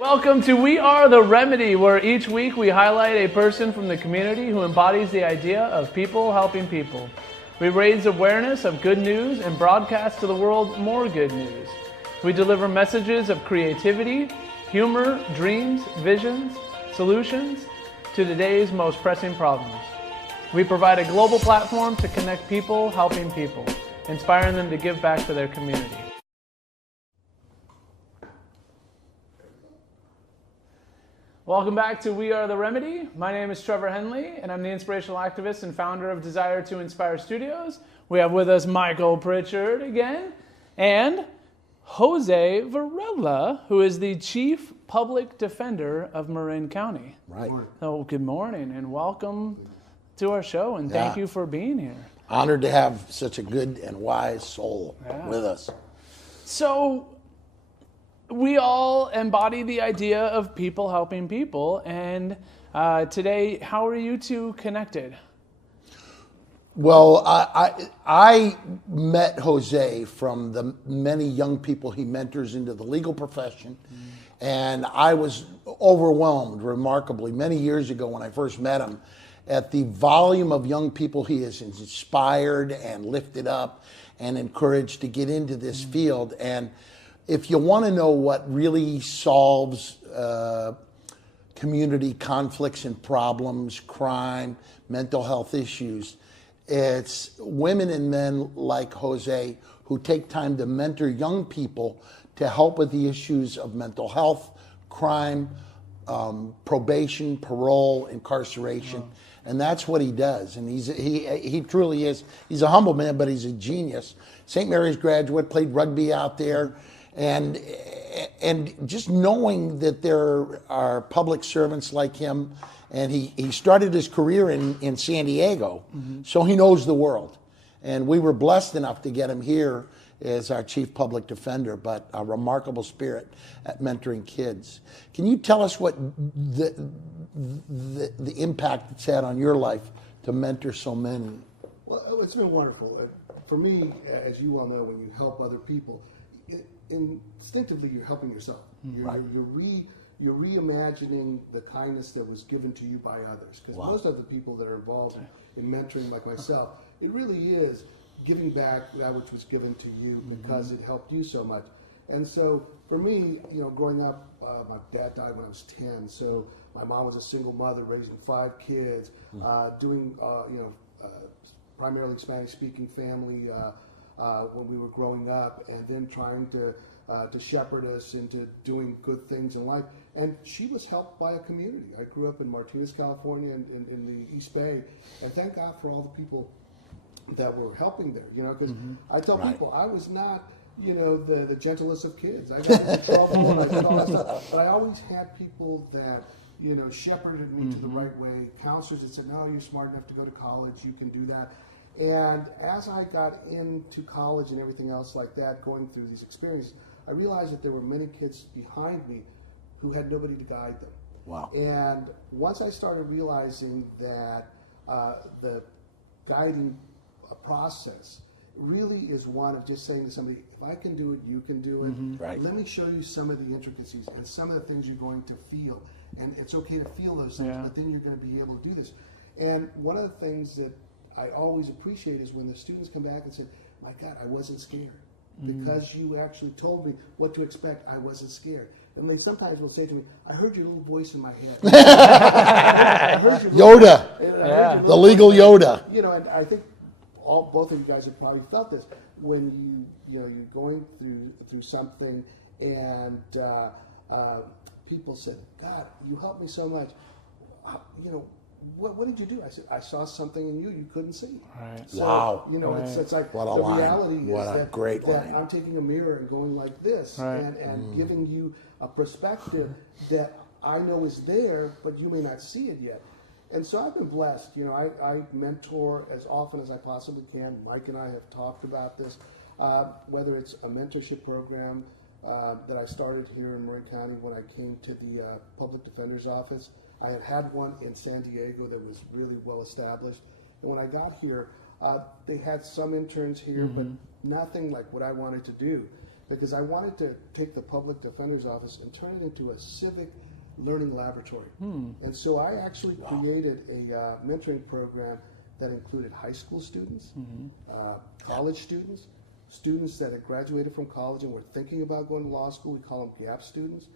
Welcome to We Are the Remedy, where each week we highlight a person from the community who embodies the idea of people helping people. We raise awareness of good news and broadcast to the world more good news. We deliver messages of creativity, humor, dreams, visions, solutions to today's most pressing problems. We provide a global platform to connect people helping people, inspiring them to give back to their community. Welcome back to We Are the Remedy. My name is Trevor Henley, and I'm the inspirational activist and founder of Desire to Inspire Studios. We have with us Michael Pritchard again, and Jose Varela, who is the Chief Public Defender of Marin County. Right. So good morning, and welcome to our show, and thank you for being here. Honored to have such a good and wise soul with us. So, we all embody the idea of people helping people, and today, how are you two connected? Well, I met Jose from the many young people he mentors into the legal profession, and I was overwhelmed remarkably many years ago when I first met him at the volume of young people he has inspired and lifted up and encouraged to get into this field. And if you want to know what really solves community conflicts and problems, crime, mental health issues, it's women and men like Jose who take time to mentor young people to help with the issues of mental health, crime, probation, parole, incarceration. And that's what he does. And he truly is. He's a humble man, but he's a genius. St. Mary's graduate, played rugby out there. And just knowing that there are public servants like him, and he started his career in San Diego, so he knows the world. And we were blessed enough to get him here as our chief public defender, but a remarkable spirit at mentoring kids. Can you tell us what the impact it's had on your life to mentor so many? Well, it's been wonderful. For me, as you all know, when you help other people, instinctively you're helping yourself. You're reimagining the kindness that was given to you by others. Because most of the people that are involved in mentoring, like myself, it really is giving back that which was given to you because it helped you so much. And so for me, growing up, my dad died when I was 10. So my mom was a single mother raising 5 kids, doing primarily Spanish-speaking family when we were growing up, and then trying to shepherd us into doing good things in life. And she was helped by a community. I grew up in Martinez, California, in the East Bay, and thank God for all the people that were helping there. Because I tell people I was not, the gentlest of kids. I got into trouble and I did all that stuff, but I always had people that shepherded me to the right way. Counselors that said, "No, you're smart enough to go to college. You can do that." And as I got into college and everything else like that, going through these experiences, I realized that there were many kids behind me who had nobody to guide them. Wow. And once I started realizing that the guiding process really is one of just saying to somebody, if I can do it, you can do it. Right. Let me show you some of the intricacies and some of the things you're going to feel. And it's okay to feel those things, but then you're going to be able to do this. And one of the things that I always appreciate is when the students come back and say, "My God, I wasn't scared. Because you actually told me what to expect, I wasn't scared." And they sometimes will say to me, "I heard your little voice in my head." Yoda. The legal Yoda. And I think both of you guys have probably felt this when you're going through something and people said, "God, you helped me so much. What did you do?" I said, "I saw something in you couldn't see." Right. So, Wow. It's like what a the line. reality What is a that, great line. I'm taking a mirror and going like this and giving you a perspective that I know is there, but you may not see it yet. And so I've been blessed. I mentor as often as I possibly can. Mike and I have talked about this, whether it's a mentorship program that I started here in Marin County when I came to the Public Defender's Office. I had one in San Diego that was really well established. And when I got here, they had some interns here, but nothing like what I wanted to do. because I wanted to take the public defender's office and turn it into a civic learning laboratory. And so I actually created a mentoring program that included high school students, college students, students that had graduated from college and were thinking about going to law school. We call them GAP students,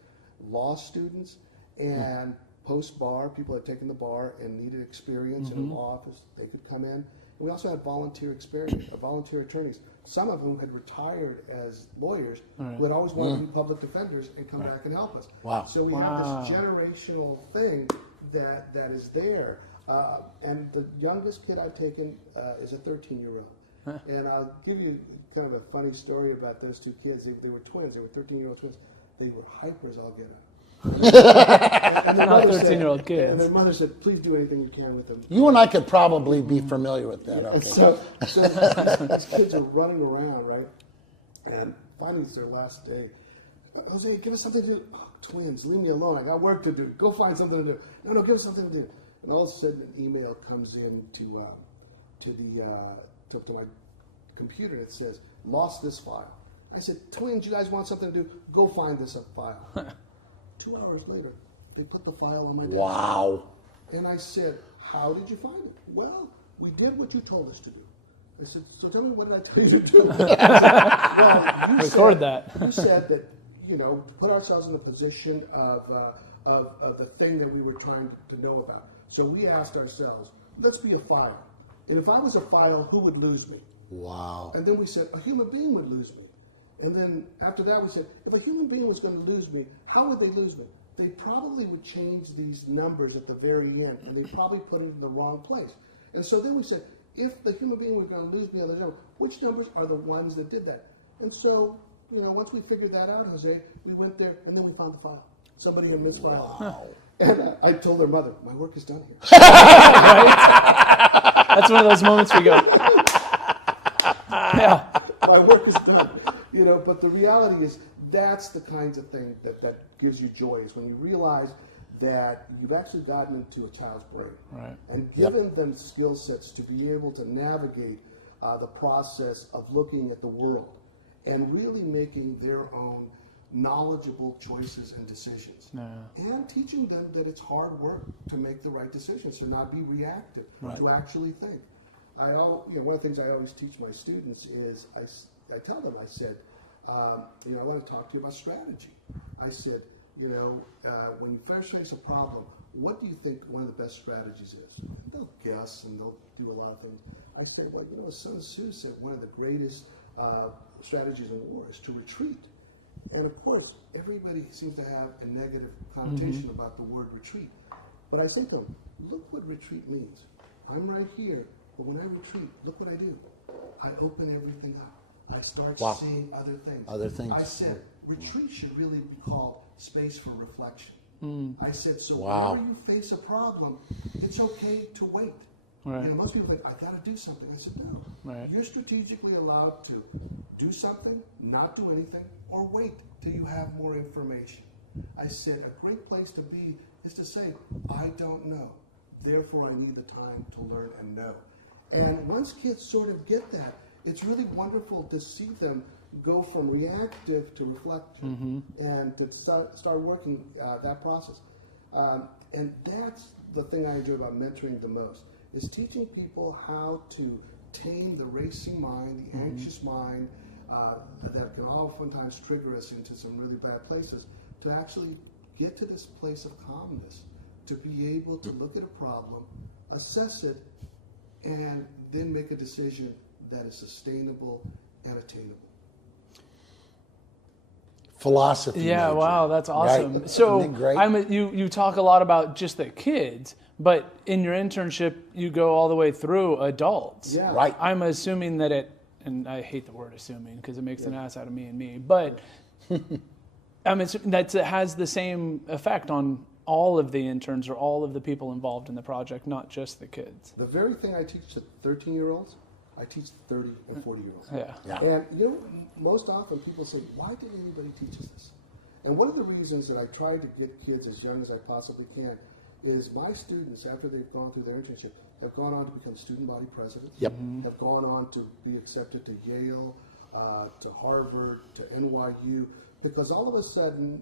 law students, and post-bar, people had taken the bar and needed experience in a law office. They could come in. And we also had volunteer experience, volunteer attorneys, some of whom had retired as lawyers who had always wanted to be public defenders and come back and help us. Wow. So we have this generational thing that is there. And the youngest kid I've taken is a 13-year-old. And I'll give you kind of a funny story about those two kids. They were twins. They were 13-year-old twins. They were hyper as all get out. And their mother 13-year-old kids. And their mother said, please do anything you can with them. You and I could probably be familiar with that. Okay. And so these kids are running around, right? And finally, it's their last day. Jose, give us something to do. Oh, twins, leave me alone. I got work to do. Go find something to do. No, give us something to do. And all of a sudden, an email comes in to my computer, and it says, lost this file. I said, twins, you guys want something to do? Go find this file. 2 hours later, they put the file on my desk. Wow. And I said, how did you find it? Well, we did what you told us to do. I said, so tell me, what did I tell you to do? Well, you Record that. You said that, to put ourselves in the position of the thing that we were trying to know about. So we asked ourselves, let's be a file. And if I was a file, who would lose me? Wow. And then we said, a human being would lose me. And then after that we said, if a human being was going to lose me, how would they lose me? They probably would change these numbers at the very end, and they probably put it in the wrong place. And so then we said, if the human being was going to lose me on the number, which numbers are the ones that did that? And so, once we figured that out, Jose, we went there, and then we found the file. Somebody had misfiled. Wow. And I told their mother, my work is done here. That's one of those moments we go, yeah. My work is done. But the reality is that's the kinds of thing that gives you joy, is when you realize that you've actually gotten into a child's brain and given them skill sets to be able to navigate the process of looking at the world and really making their own knowledgeable choices and decisions. And teaching them that it's hard work to make the right decisions, to not be reactive, to actually think. One of the things I always teach my students is I tell them, I said, I want to talk to you about strategy. I said, when you first face a problem, what do you think one of the best strategies is? And they'll guess and they'll do a lot of things. I say, well, Sun Tzu said one of the greatest strategies in war is to retreat. And of course, everybody seems to have a negative connotation about the word retreat. But I say to them, look what retreat means. I'm right here, but when I retreat, look what I do. I open everything up. I start seeing other things. I said, retreat should really be called space for reflection. I said, so whenever you face a problem, it's okay to wait. Most people think, I got to do something. I said, no. You're strategically allowed to do something, not do anything, or wait till you have more information. I said, a great place to be is to say, I don't know. Therefore, I need the time to learn and know. And once kids sort of get that, it's really wonderful to see them go from reactive to reflection and to start working that process. And that's the thing I enjoy about mentoring the most, is teaching people how to tame the racing mind, the anxious mind, that can oftentimes trigger us into some really bad places, to actually get to this place of calmness, to be able to look at a problem, assess it, and then make a decision that is sustainable and attainable. Philosophy. Yeah, major. wow, that's awesome. Right? So Isn't it great? you talk a lot about just the kids, but in your internship, you go all the way through adults. Yeah. Right. I'm assuming that and I hate the word assuming because it makes an ass out of me and me, but I'm assuming that it has the same effect on all of the interns or all of the people involved in the project, not just the kids. The very thing I teach to 13-year-olds, I teach 30 and 40-year-olds. Yeah. And most often people say, why didn't anybody teach us this? And one of the reasons that I try to get kids as young as I possibly can is my students, after they've gone through their internship, have gone on to become student body presidents, have gone on to be accepted to Yale, to Harvard, to NYU, because all of a sudden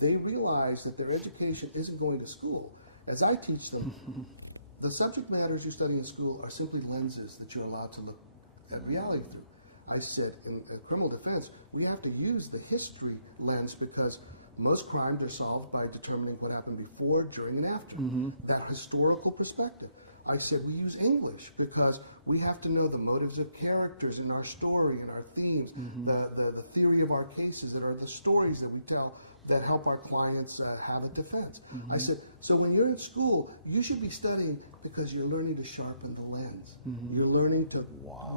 they realize that their education isn't going to school. As I teach them, the subject matters you study in school are simply lenses that you're allowed to look at reality through. I said, in criminal defense, we have to use the history lens because most crimes are solved by determining what happened before, during, and after. That historical perspective. I said we use English because we have to know the motives of characters in our story and our themes, the theory of our cases that are the stories that we tell that help our clients have a defense. I said, so when you're in school, you should be studying because you're learning to sharpen the lens. You're learning to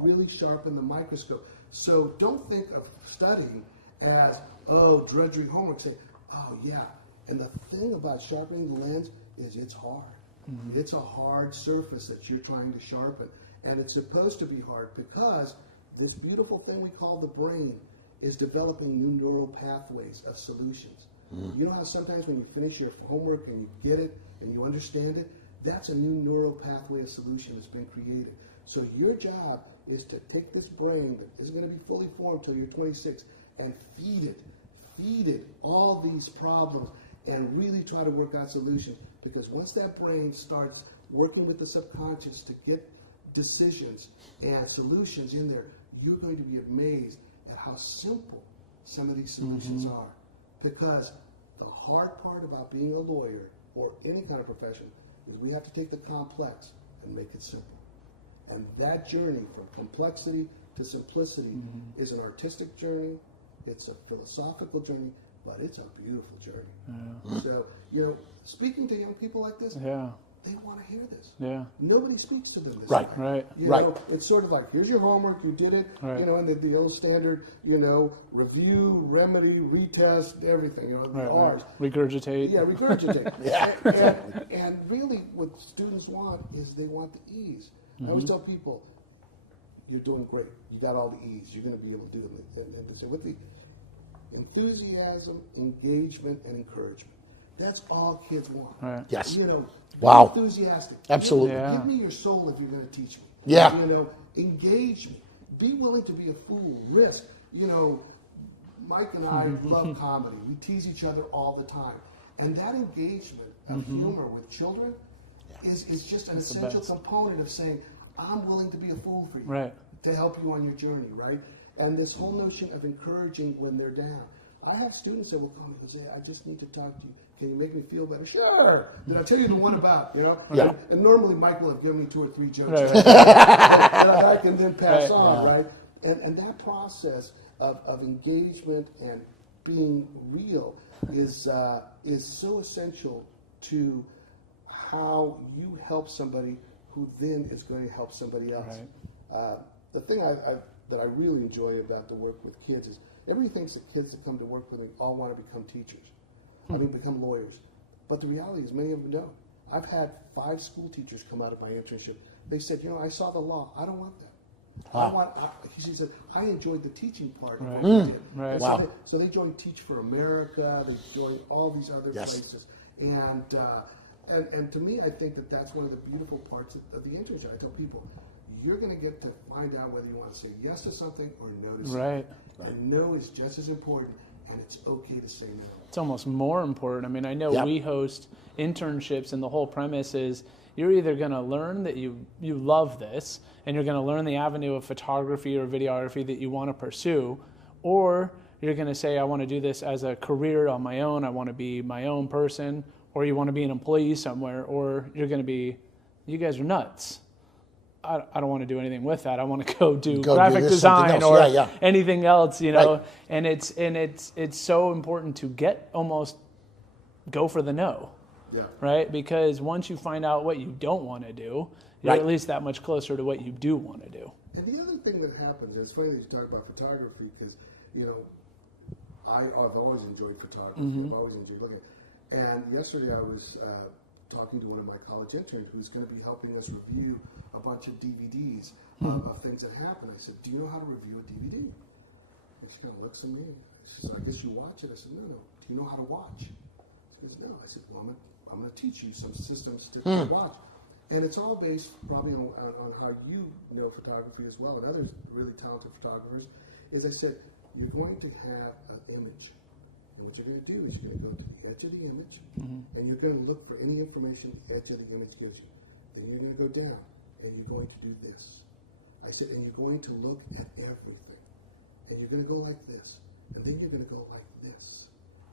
really sharpen the microscope. So don't think of studying as, oh, drudgery homework. Say, oh, yeah. And the thing about sharpening the lens is it's hard. It's a hard surface that you're trying to sharpen. And it's supposed to be hard because this beautiful thing we call the brain is developing new neural pathways of solutions. You know how sometimes when you finish your homework and you get it and you understand it, that's a new neural pathway of solution that's been created. So your job is to take this brain that isn't going to be fully formed until you're 26 and feed it all these problems and really try to work out solutions. Because once that brain starts working with the subconscious to get decisions and solutions in there, you're going to be amazed at how simple some of these solutions are. Because the hard part about being a lawyer or any kind of profession is we have to take the complex and make it simple. And that journey from complexity to simplicity is an artistic journey, it's a philosophical journey, but it's a beautiful journey. So, speaking to young people like this, they want to hear this. Nobody speaks to them this way. You know, it's sort of like, here's your homework, you did it, and the old standard, review, remedy, retest, everything, the R's. Regurgitate. Yeah, regurgitate. And really what students want is they want the ease. I always tell people, you're doing great. You got all the ease. You're going to be able to do it. And they say, with the enthusiasm, engagement, and encouragement. That's all kids want. Yes. Be enthusiastic. Absolutely. Give me your soul if you're going to teach me. Engage me. Be willing to be a fool. Risk. Mike and I love comedy. We tease each other all the time. And that engagement of humor with children is just an essential component of saying, I'm willing to be a fool for you. To help you on your journey, right? And this whole notion of encouraging when they're down. I have students that will call me and say, I just need to talk to you. Can you make me feel better? Sure. Then I'll tell you the one about, And normally Mike will have given me 2 or 3 jokes that I can then pass on, right? And that process of engagement and being real is so essential to how you help somebody who then is going to help somebody else. The thing that I really enjoy about the work with kids is everybody thinks that kids that come to work with me all want to become teachers. Become lawyers. But the reality is many of them don't. I've had 5 school teachers come out of my internship. They said, I saw the law. I don't want that. She said, I enjoyed the teaching part of what we did. So they joined Teach for America. They joined all these other places. And to me, I think that that's one of the beautiful parts of the internship. I tell people, you're going to get to find out whether you want to say yes to something or no to something. And no is just as important, and it's okay to say no. It's almost more important. I know we host internships, and the whole premise is you're either going to learn that you love this, and you're going to learn the avenue of photography or videography that you want to pursue, or you're going to say, I want to do this as a career on my own, I want to be my own person, or you want to be an employee somewhere, or you're going to be, you guys are nuts. I don't want to do anything with that. I want to go do graphic design or anything else, And it's so important to go for the no, right? Because once you find out what you don't want to do, you're at least that much closer to what you do want to do. And the other thing that happens, and it's funny that you talk about photography, because I've always enjoyed photography. I've always enjoyed looking. And yesterday I was talking to one of my college interns who's going to be helping us review a bunch of DVDs of things that happen. I said, do you know how to review a DVD? And she kind of looks at me. She said, I guess you watch it. I said, no. Do you know how to watch? She goes, no. I said, well, I'm going to teach you some systems to watch. And it's all based probably on how you know photography as well, and others really talented photographers, is I said, you're going to have an image. And what you're going to do is you're going to go to the edge of the image, and you're going to look for any information the edge of the image gives you. Then you're going to go down, and you're going to do this. I said, and you're going to look at everything. And you're going to go like this. And then you're going to go like this.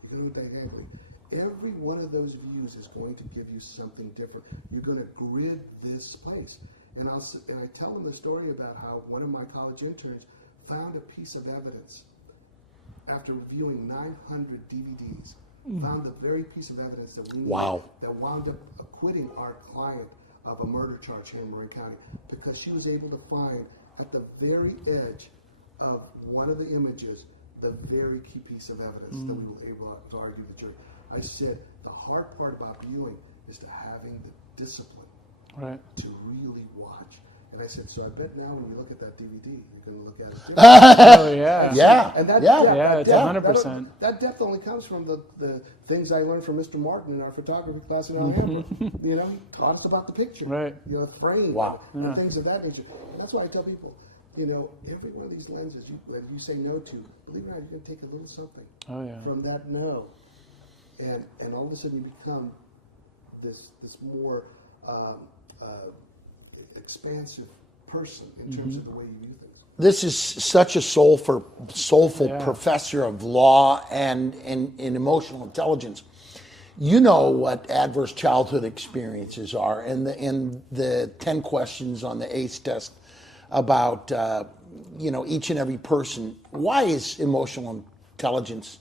You're going to look diagonally. Every one of those views is going to give you something different. You're going to grid this place. And I tell them the story about how one of my college interns found a piece of evidence after reviewing 900 DVDs, found the very piece of evidence that we needed, that wound up acquitting our client of a murder charge here in Marin County, because she was able to find at the very edge of one of the images the very key piece of evidence that we were able to argue with the jury. I said the hard part about viewing is to having the discipline to really watch. And I said, so I bet now when we look at that DVD, you're going to look at it too. Oh, yeah. Yeah. And that, It's 100%. That depth only comes from the things I learned from Mr. Martin in our photography class in Alhambra. You know, he taught us about the picture. Right. You know, the frame. And things of that nature. And that's why I tell people, you know, every one of these lenses that you say no to, believe it or not, you're going to take a little something from that no. And all of a sudden you become this more expansive person in terms of the way you view things. This is such a soulful professor of law and emotional intelligence. You know what adverse childhood experiences are, and the 10 questions on the ACE test about each and every person. Why is emotional intelligence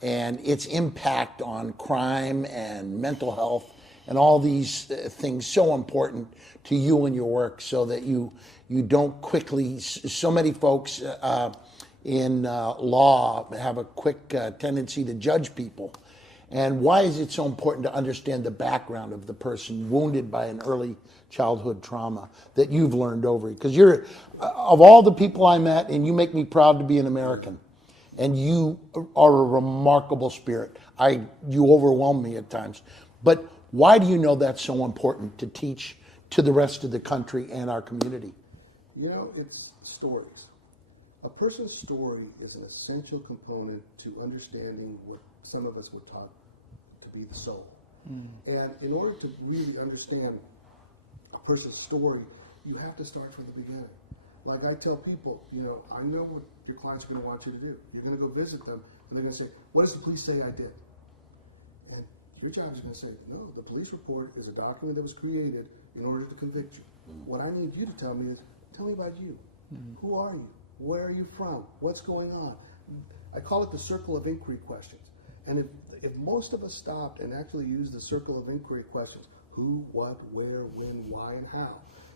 and its impact on crime and mental health and all these things so important to you and your work, so that you don't quickly, so many folks in law have a quick tendency to judge people. And why is it so important to understand the background of the person wounded by an early childhood trauma that you've learned over? Because you're, of all the people I met, and you make me proud to be an American, and you are a remarkable spirit. You overwhelm me at times. But why do you know that's so important to teach to the rest of the country and our community? You know, it's stories. A person's story is an essential component to understanding what some of us would talk to be the soul. And in order to really understand a person's story, you have to start from the beginning. Like I tell people, you know, I know what your client's going to want you to do. You're going to go visit them, and they're going to say, what does the police say I did? And your job is going to say, no, the police report is a document that was created in order to convict you. What I need you to tell me is, tell me about you. Who are you? Where are you from? What's going on? I call it the circle of inquiry questions. And if most of us stopped and actually used the circle of inquiry questions, who, what, where, when, why, and how,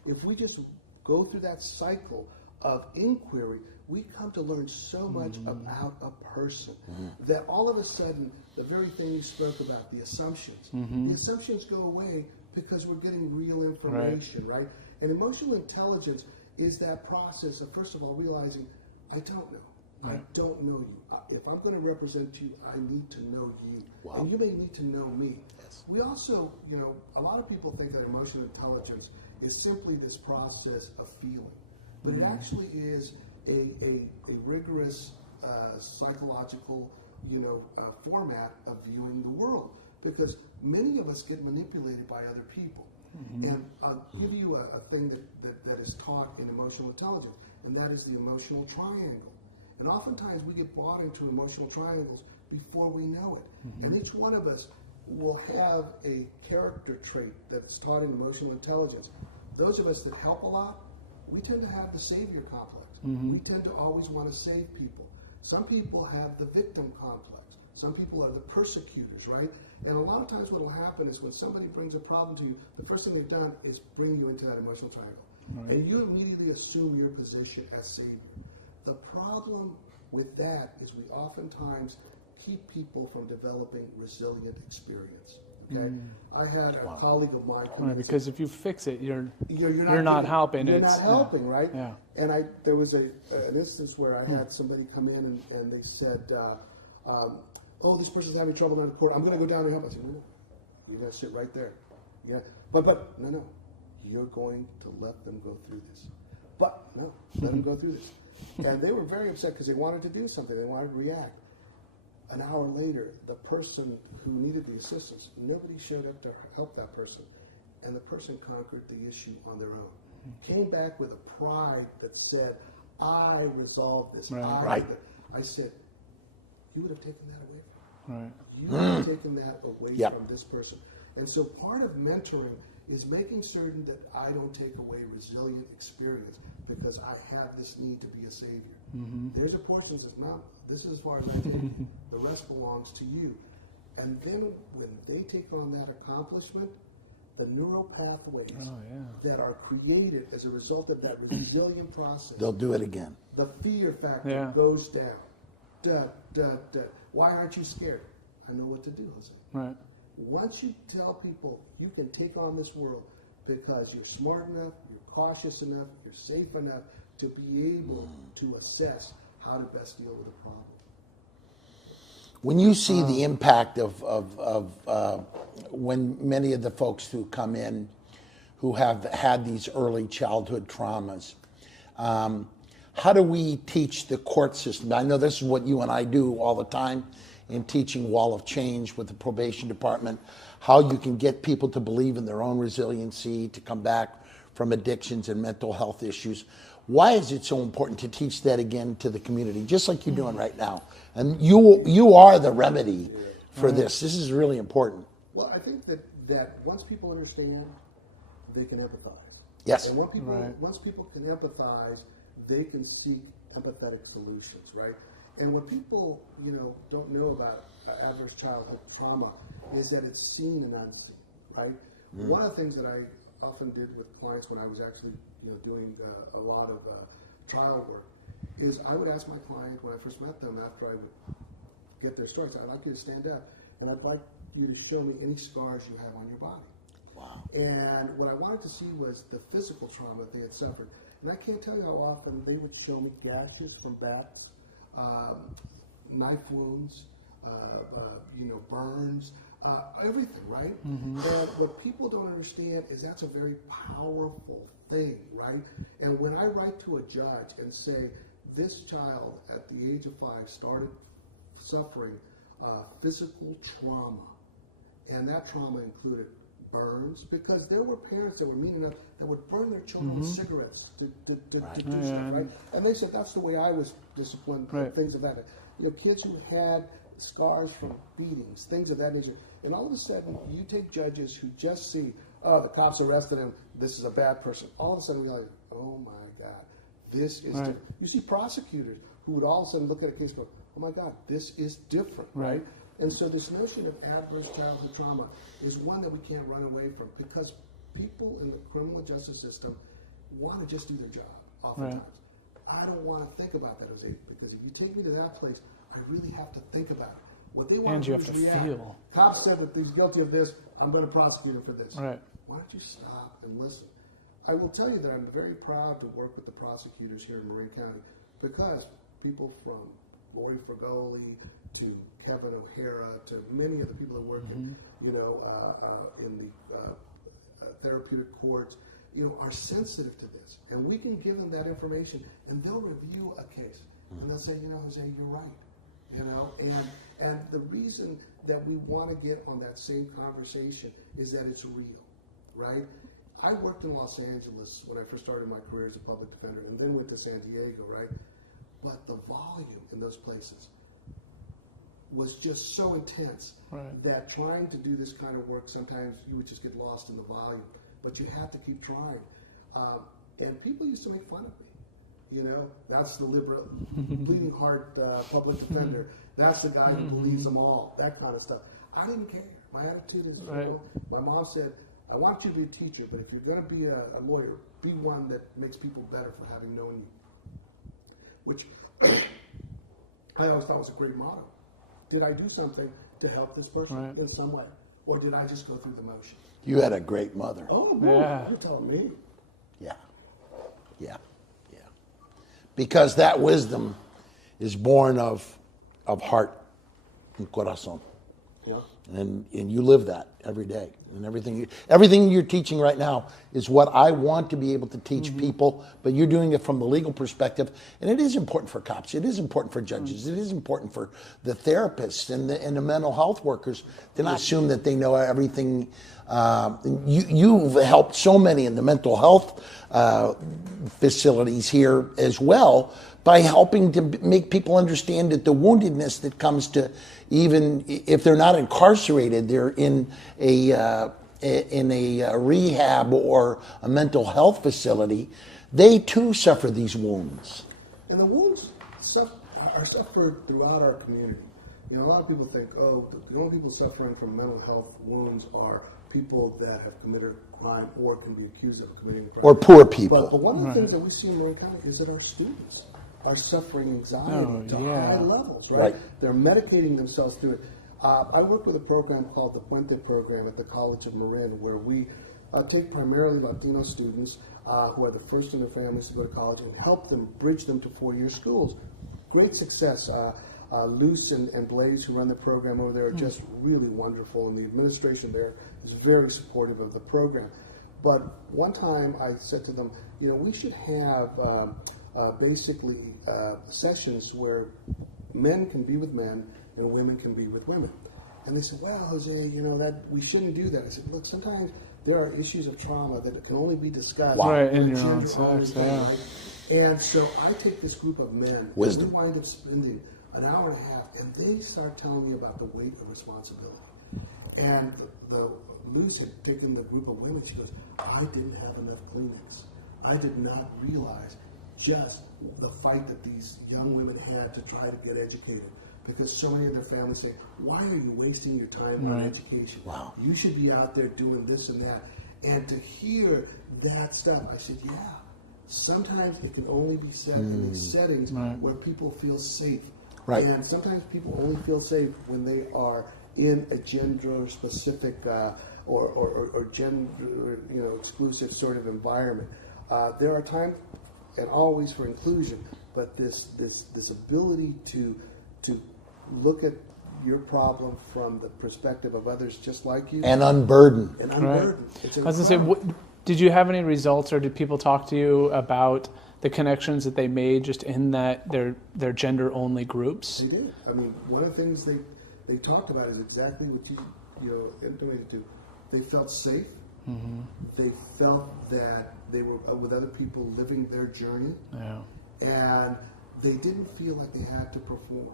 if we just go through that cycle of inquiry, we come to learn so much about a person that all of a sudden, the very thing you spoke about, the assumptions, the assumptions go away because we're getting real information, right? And emotional intelligence is that process of, first of all, realizing, I don't know. I don't know you. If I'm going to represent you, I need to know you. And you may need to know me. We also, you know, a lot of people think that emotional intelligence is simply this process of feeling. But it actually is a rigorous psychological, format of viewing the world. Because many of us get manipulated by other people. And I'll give you a thing that is taught in emotional intelligence, and that is the emotional triangle. And oftentimes we get bought into emotional triangles before we know it. And each one of us will have a character trait that is taught in emotional intelligence. Those of us that help a lot, we tend to have the savior complex. We tend to always want to save people. Some people have the victim complex. Some people are the persecutors, right? And a lot of times what will happen is when somebody brings a problem to you, the first thing they've done is bring you into that emotional triangle. And you immediately assume your position as savior. The problem with that is we oftentimes keep people from developing resilient experience. Okay, I had a colleague of mine come in because if you fix it, you're not not helping. You're not helping, right? Yeah. And there was an instance where I had somebody come in and they said, "Oh, this person's having trouble in court. I'm going to go down and help." I said, "No, you're going to sit right there. Yeah, but no, you're going to let them go through this. But no, let them go through this. And they were very upset because they wanted to do something. They wanted to react. An hour later, the person who needed the assistance, nobody showed up to help that person. And the person conquered the issue on their own. Came back with a pride that said, I resolved this. Right. I said, you would have taken that away from me. Right. You would have taken that away from this person. And so part of mentoring is making certain that I don't take away resilient experience because I have this need to be a savior. There's a portion that says, no, this is as far as I take it. The rest belongs to you. And then when they take on that accomplishment, the neural pathways that are created as a result of that resilient process, They'll do it again. the fear factor goes down. Why aren't you scared? I know what to do, Jose. Right. Once you tell people you can take on this world because you're smart enough, you're cautious enough, you're safe enough to be able to assess how to best deal with a problem. When you see the impact of when many of the folks who come in who have had these early childhood traumas, how do we teach the court system? I know this is what you and I do all the time in teaching Wall of Change with the probation department, how you can get people to believe in their own resiliency, to come back from addictions and mental health issues. Why is it so important to teach that again to the community, just like you're doing right now? And you are the remedy for this. This is really important. Well, I think that once people understand, they can empathize. Yes. And once people can empathize, they can seek empathetic solutions, right? And what people, don't know about adverse childhood trauma is that it's seen and unseen, right? One of the things that I often did with clients when I was actually, doing a lot of trial work is I would ask my client when I first met them after I would get their stories, I'd like you to stand up and I'd like you to show me any scars you have on your body. Wow. And what I wanted to see was the physical trauma that they had suffered. And I can't tell you how often they would show me gashes from bats, knife wounds, burns, everything, right? And what people don't understand is that's a very powerful thing, right? And when I write to a judge and say, this child at the age of 5 started suffering physical trauma, and that trauma included burns, because there were parents that were mean enough that would burn their children with cigarettes to do stuff, right? And they said that's the way I was disciplined, things of that nature. Kids who had scars from beatings, things of that nature. And all of a sudden, you take judges who just see, oh, the cops arrested him, this is a bad person. All of a sudden, realize, oh my God, this is different. You see prosecutors who would all of a sudden look at a case and go, oh my God, this is different, right? And so this notion of adverse childhood trauma is one that we can't run away from, because people in the criminal justice system want to just do their job oftentimes. I don't want to think about that, Jose, because if you take me to that place, I really have to think about it. What they want And to you do have is to react. feel. Cops said that he's guilty of this, I'm going to prosecute him for this. Right. Why don't you stop and listen? I will tell you that I'm very proud to work with the prosecutors here in Marin County, because people from Lori Fragoli to Kevin O'Hara to many of the people that work in the therapeutic courts, are sensitive to this. And we can give them that information, and they'll review a case. And they'll say, Jose, you're right. And the reason that we want to get on that same conversation is that it's real, right? I worked in Los Angeles when I first started my career as a public defender, and then went to San Diego, right? But the volume in those places was just so intense that trying to do this kind of work, sometimes you would just get lost in the volume. But you have to keep trying. And people used to make fun of me. That's the liberal, bleeding heart public defender. That's the guy who believes them all. That kind of stuff. I didn't care. My attitude is, my mom said, I want you to be a teacher, but if you're going to be a lawyer, be one that makes people better for having known you. Which I always thought was a great motto. Did I do something to help this person in some way? Or did I just go through the motions? You had a great mother. Oh, boy, you're telling me. Yeah. Because that wisdom is born of heart and corazón. Yeah. And you live that every day. And everything you're teaching right now is what I want to be able to teach people, but you're doing it from the legal perspective. And it is important for cops. It is important for judges. It is important for the therapists and the mental health workers to not assume that they know everything. You've helped so many in the mental health facilities here as well by helping to make people understand that the woundedness that comes to, even if they're not incarcerated, they're in a rehab or a mental health facility, they too suffer these wounds. And the wounds are suffered throughout our community. You know, a lot of people think, oh, the only people suffering from mental health wounds are people that have committed a crime or can be accused of committing a crime. Or poor people. But one of the things that we see in Marin County is that our students are suffering anxiety to high levels, right? They're medicating themselves through it. I work with a program called the Puente program at the College of Marin, where we take primarily Latino students who are the first in their families to go to college and help them, bridge them to four-year schools. Great success. Luce and Blaze, who run the program over there, are just really wonderful, and the administration there is very supportive of the program. But one time I said to them, you know, we should have basically sessions where men can be with men and women can be with women. And they said, well, Jose, you know, that we shouldn't do that. I said, look, sometimes there are issues of trauma that can only be discussed in your own sex. Right? And so I take this group of men, Wisdom. and we wind up spending an hour and a half, and they start telling me about the weight of responsibility. And the Luce had taken the group of women. She goes, I didn't have enough Kleenex. I did not realize just the fight that these young women had to try to get educated, because so many of their families say, why are you wasting your time on education? Wow. You should be out there doing this and that. And to hear that stuff, I said, yeah, sometimes it can only be said in these settings where people feel safe. Right. And sometimes people only feel safe when they are in a gender-specific or gender, exclusive sort of environment. There are times, and always for inclusion, but this ability to look at your problem from the perspective of others just like you, and unburden. It's I was going to say, did you have any results, or did people talk to you about the connections that they made just in that their gender-only groups? They did. I mean, one of the things they talked about is exactly what you intimated to. They felt safe. Mm-hmm. They felt that they were with other people living their journey. Yeah. And they didn't feel like they had to perform.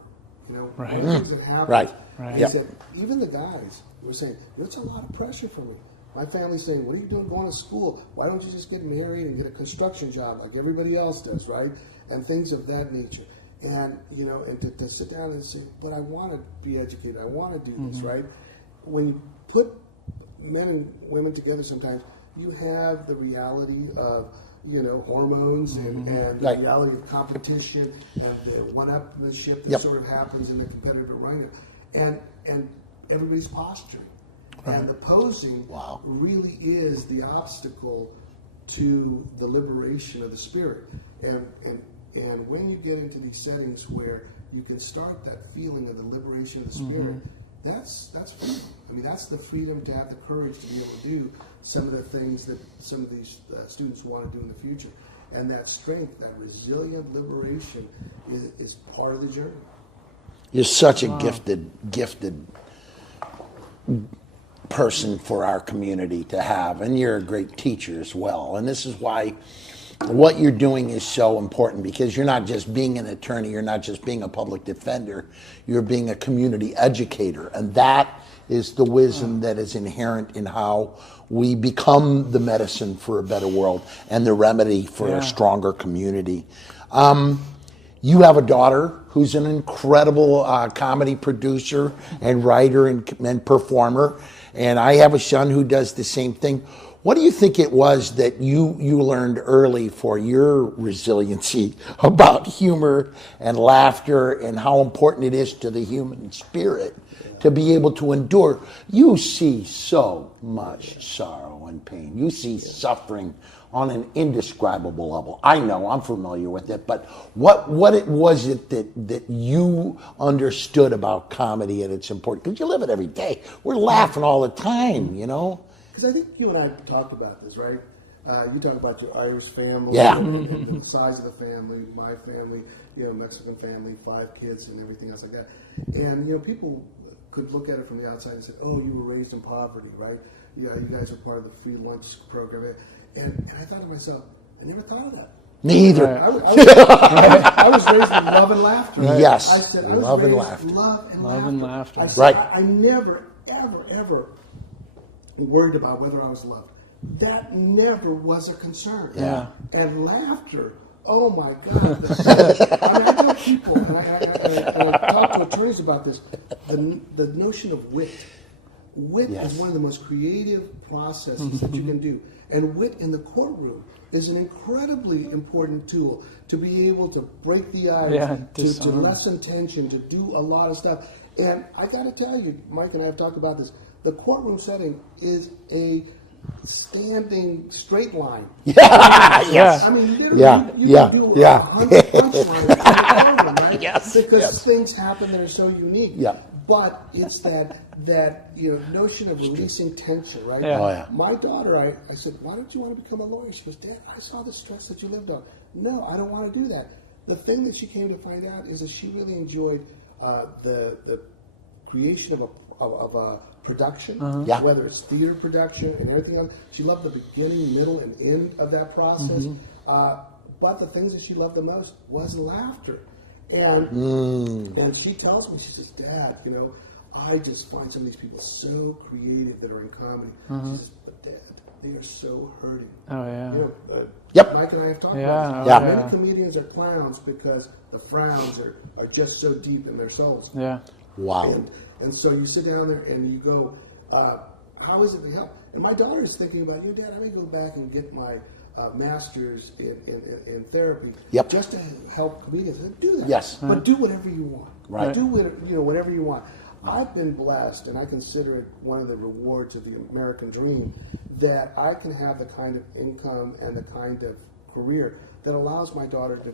You know, one of the things that happened is that even the guys were saying, it's a lot of pressure for me. My family's saying, what are you doing going to school? Why don't you just get married and get a construction job like everybody else does, right? And things of that nature. And, and to sit down and say, but I want to be educated. I want to do this, right? When you put men and women together sometimes, you have the reality of, hormones and the reality of competition and the one-upmanship that sort of happens in the competitive arena. And everybody's posturing. Right. And the posing really is the obstacle to the liberation of the spirit. And when you get into these settings where you can start that feeling of the liberation of the spirit, that's freedom. I mean, that's the freedom to have the courage to be able to do some of the things that some of these students want to do in the future. And that strength, that resilient liberation is part of the journey. You're such a gifted person for our community to have, and you're a great teacher as well. And this is why what you're doing is so important, because you're not just being an attorney, you're not just being a public defender, you're being a community educator. And that is the wisdom that is inherent in how we become the medicine for a better world and the remedy for a stronger community. You have a daughter who's an incredible comedy producer and writer and performer, and I have a son who does the same thing. What do you think it was that you learned early for your resiliency about humor and laughter and how important it is to the human spirit to be able to endure? You see so much sorrow and pain. You see suffering on an indescribable level. I know, I'm familiar with it, but what it was it that you understood about comedy and its importance? Because you live it every day. We're laughing all the time, you know? Because I think you and I talked about this, right? You talk about your Irish family, Yeah. and the size of the family, my family, Mexican family, 5 kids and everything else like that. And, people could look at it from the outside and say, oh, you were raised in poverty, right? Yeah, you guys are part of the free lunch program. And I thought to myself, I never thought of that. Me either. I was raised in love and laughter. Right? Yes, I said, love and laughter. Love Love and laughter. I said, Right. I never, ever worried about whether I was loved. That never was a concern. Yeah. And laughter, oh my God. I tell people, and I talk to attorneys about this, the notion of wit. Wit Yes. is one of the most creative processes that you can do. And wit in the courtroom is an incredibly important tool to be able to break the ice, to lessen tension, to do a lot of stuff. And I got to tell you, Mike and I have talked about this, the courtroom setting is a standing straight line. Yes. I mean, literally, you can do 100 punchlines in the courtroom, right? Yes. Because things happen that are so unique. Yeah. But it's that notion of releasing tension, right? Yeah. Oh, yeah. My daughter, I said, why don't you want to become a lawyer? She goes, Dad, I saw the stress that you lived on. No, I don't want to do that. The thing that she came to find out is that she really enjoyed the creation of a production, Yeah. whether it's theater production and everything else. She loved the beginning, middle, and end of that process. But the things that she loved the most was laughter. And she tells me, she says, Dad, I just find some of these people so creative that are in comedy. She says, but Dad, they are so hurting. Oh, yeah. Yep. Mike and I have talked Yeah, about oh, this. yeah. Many comedians are clowns because the frowns are just so deep in their souls. Yeah. Wow. And so you sit down there and you go, how is it to help? And my daughter is thinking about, Dad, I may go back and get my master's in therapy just to help comedians. I said, do that. Yes. But do whatever you want. Right. Do whatever you want. I've been blessed, and I consider it one of the rewards of the American dream, that I can have the kind of income and the kind of career that allows my daughter to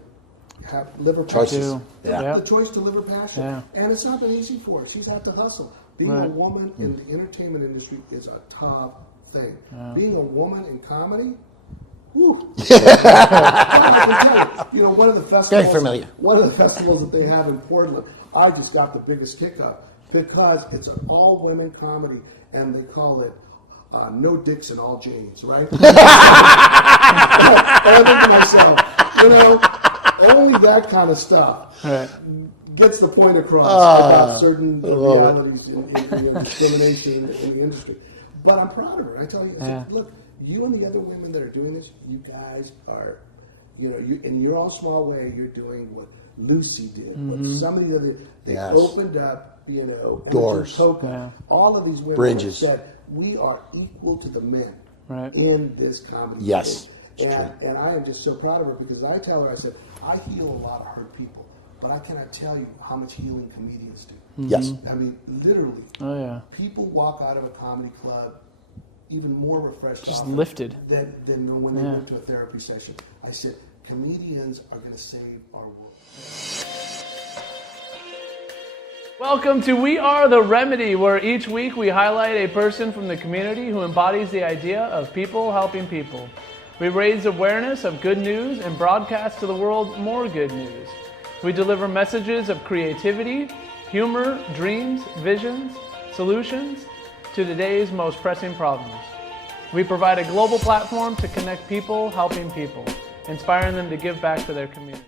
live her passion. The choice to live her passion. Yeah. And it's not been easy for her. She's had to hustle. Being a woman in the entertainment industry is a tough thing. Being a woman in comedy, whew. I can tell you, one of the festivals. Very familiar. One of the festivals that they have in Portland, I just got the biggest kick up because it's an all-women comedy, and they call it No Dicks and All Janes, right? And I think to myself, only that kind of stuff gets the point across about certain realities in discrimination in the industry. But I'm proud of her. I tell you, look, you and the other women that are doing this, you guys are, you in your own small way, you're doing what Lucy did, what somebody did. They opened up, doors, Coca, all of these women bridges. Said we are equal to the men in this comedy. Yes, thing. And I am just so proud of her because I tell her, I said, I heal a lot of hurt people, but I cannot tell you how much healing comedians do. Yes. I mean, literally. Oh, yeah. People walk out of a comedy club even more refreshed, just lifted than when they went to a therapy session. I said, comedians are going to save our world. Welcome to We Are the Remedy, where each week we highlight a person from the community who embodies the idea of people helping people. We raise awareness of good news and broadcast to the world more good news. We deliver messages of creativity, humor, dreams, visions, solutions to today's most pressing problems. We provide a global platform to connect people helping people, inspiring them to give back to their community.